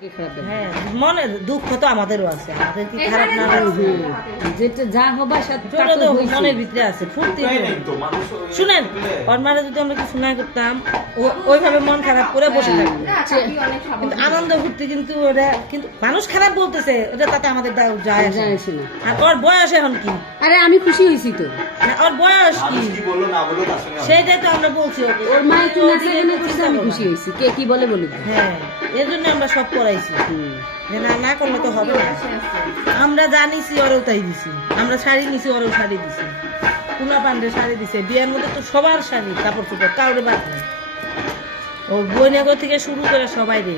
হ্যাঁ মনে দুঃখ তো আমাদেরও আছে, আমাদের কি খারাপ না লাগছে? যেটা যা হবার সাথে মনের ভিতরে আছে ফুর্তি। শুনেন অন্যরা যদি আমরা কিছু না করতাম ওইভাবে মন খারাপ করে বসে থাকতো, কিন্তু আনন্দ ফুর্তি কিন্তু ওরা কিন্তু মানুষ খারাপ বলতেছে ওটা তাতে আমাদের যায় আসে না। আর ওর বয়স এখন কি? আরে আমি খুশি হয়েছি তো, ওর বয়স কি সেইটাই তো আমরা বলছি। ওর মা একটু নাচাগানা করছে, আমি খুশি হয়েছি। কে কি বলে বলুক, হ্যাঁ এর জন্য আমরা সব করাইছি, যে না না করলে তো হবে না। আমরা জানিছি ওরও তাই দিছি, আমরা শাড়ি নিছি ওরও শাড়ি দিছি, কুলা পান্ডে শাড়ি দিছে, বিয়ের মধ্যে তো সবার শাড়ি কাপড় চোপড় কাউরে বাদ নেই। ও বইনাগর থেকে শুরু করে সবাই রে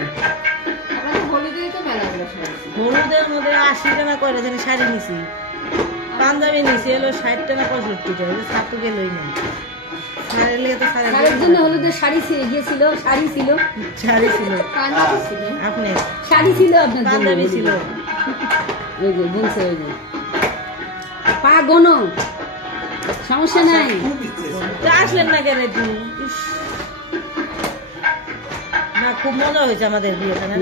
হলুদের মধ্যে 80 টাকা করে জানি শাড়ি নিছি, পাঞ্জাবি নিছি এলো 60 টাকা 65 টাকা, ছাতু গেলই না। হলুদের শাড়ি গিয়েছিল, শাড়ি ছিল, শাড়ি ছিল আপনি, শাড়ি ছিল আপনার, পাঞ্জাবি ছিল। ওই যে বলছে ওই যে পা গোনো, সমস্যা নাই। আসলেন না কেন একটু? না খুব মজা হয়েছে আমাদের বিয়েটা না?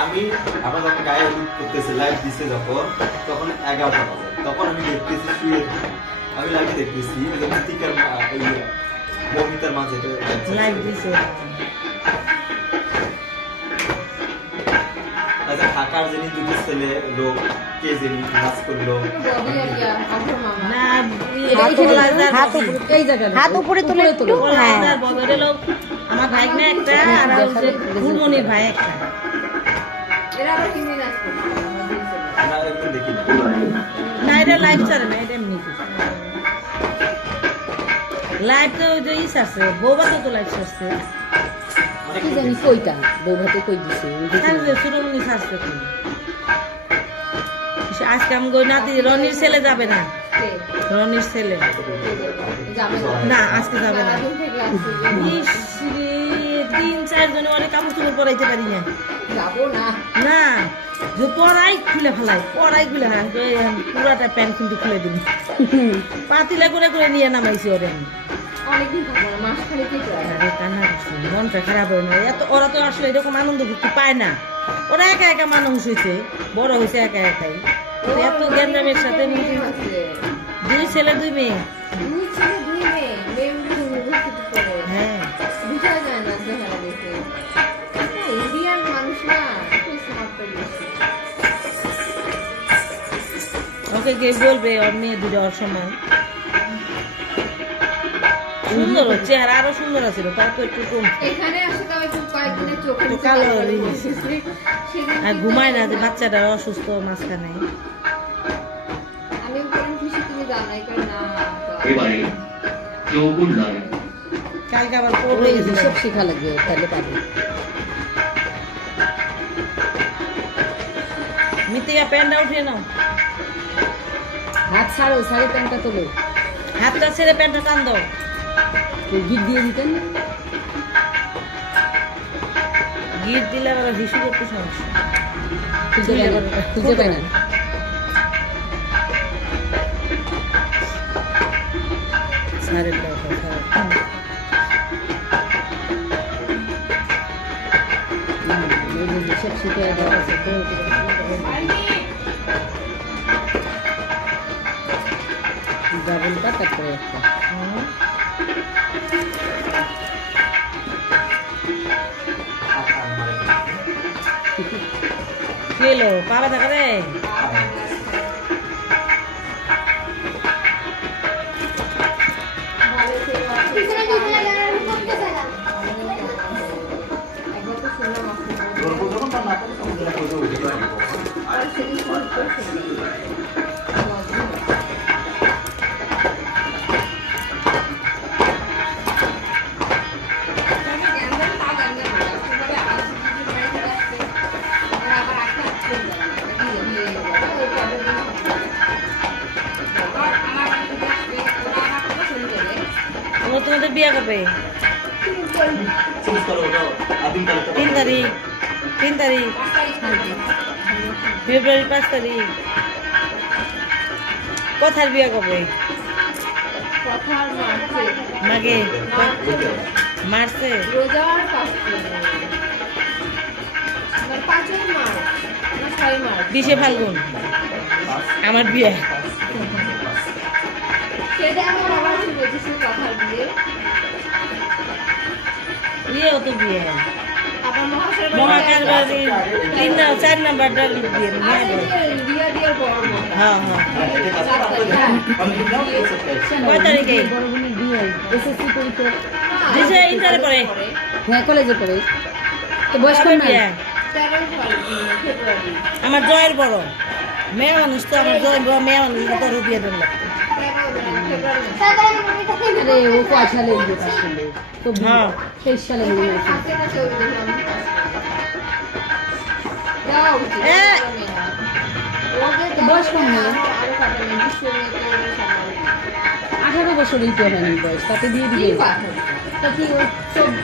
আমি আমরা যখন গায়ে হলুদ করতেছি লাইভ দিছে যখন, তখন 11টা বাজে, তখন আমি দেখতেছি শুয়ে, আমি লাইভে দেখতেছি যে মৃত্তিকার ওই মমিতার মাঝে লাইভ দিছে। আচ্ছা ঢাকার যিনি দুটো ছেলে লোক কে যিনি নাচ করলো না হাত উপরে তুলে একটু, হ্যাঁ বদরে লোক আমার ভাই না একটা, আর হচ্ছে ঘুরমনির ভাই একটা। আমরা একদম দেখি না, না এটা লাইভ ছাড়ে না, এটা এমনি লাইভ তো ওই যে ইস আছে, বৌবাতে তো লাইভ ছাড়ছে, কি জানি কইটা বৌভাতে কই দিছে, সুরমনি ছাড়ছে তো। আজকে আমি নাতি রনির ছেলে যাবে না, রনির ছেলে না আজকে যাবে না। 3-4 জন অনেক কাপড় চোপড় পরাইতে পারি না, না যে পরাই খুলে ফেলাই, পরাই খুলে ফেলাই পুরাটা প্যান্ট কিন্তু খুলে দিন, পাতিলা করে করে নিয়ে নামাইছি ওরে আমি। কান্না করছি, মনটা খারাপ হয় না এত, ওরা তো আসলে এরকম আনন্দ ফুর্তি পায় না, ওরা একা একা মানুষ হয়েছে, বড় হয়েছে একা একাই, এত গ্যান্ডামের সাথে 2 ছেলে 2 মেয়ে। হ্যাঁ ওকে কে বলবে ওর মেয়ে দুটো ওর সময় সুন্দর হচ্ছে, আর আরো সুন্দর আছে, তাও তো একটু কম কালো আর ঘুমায় না, যে বাচ্চাটা অসুস্থ মাঝখানে। কালকে আবার পড়বে, সব শেখা লাগবে তাহলে পারবে। মিতিকা প্যান্টটা উঠিয়ে নাও, হাত ছাড়ো, শাড়ি প্যান্টটা তোলো, হাতটা ছেড়ে প্যান্টটা টান দাও, গিট দিয়ে দিতেন, গিট দিলে আবার হিসু করতে সমস্যা, খুঁজে পায় না। সাড়ে সব শিখে দেওয়া আছে, ডাবলটা তারপরে একটা খেলো পাবা দেখা রে। তোমাদের বিয়ে কবে? 3 তারিখ, 3 তারিখ ফেব্রুয়ারি 5 তারিখ। কথার বিয়ে কবে? মাগে মার্চে। 20 ফাল্গুন আমার বিয়ে। বিয়ে তো বিয়ে মহাকাশ বাড়ি 4 নাম্বারটা লিখ দিয়ে হ্যাঁ হ্যাঁ কয় তারিখে বড় বোনের বিয়ে এসএসসি পরীক্ষা দিছে ইন্টারে পড়ে হ্যাঁ কলেজে পড়ে তো বয়স কবে কম বিয়ে? আমার জয়ের বড় মেয়ে মানুষ তো আমার জয়ের বড় মেয়ে মানুষ তো তোর বিয়ে দেন লাগতো আরে ও কয় সালে বিয়ে আসলে তো হ্যাঁ 23 সালে মনে হয় এ তো বয়স কম না 18 বছরই তো হয়নি বয়স তাতে দিয়ে দিবে তা কি ও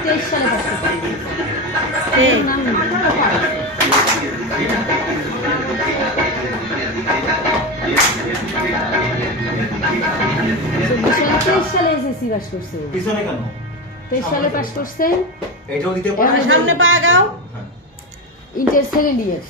23 সালে পাস করতে পারবে এই নাম সালে এসএসসি পাস করছে ও। পিছনে কেন 23 সালে পাস করছে এটাও দিতে পারে সামনে পা গাও হ্যাঁ। Inter second year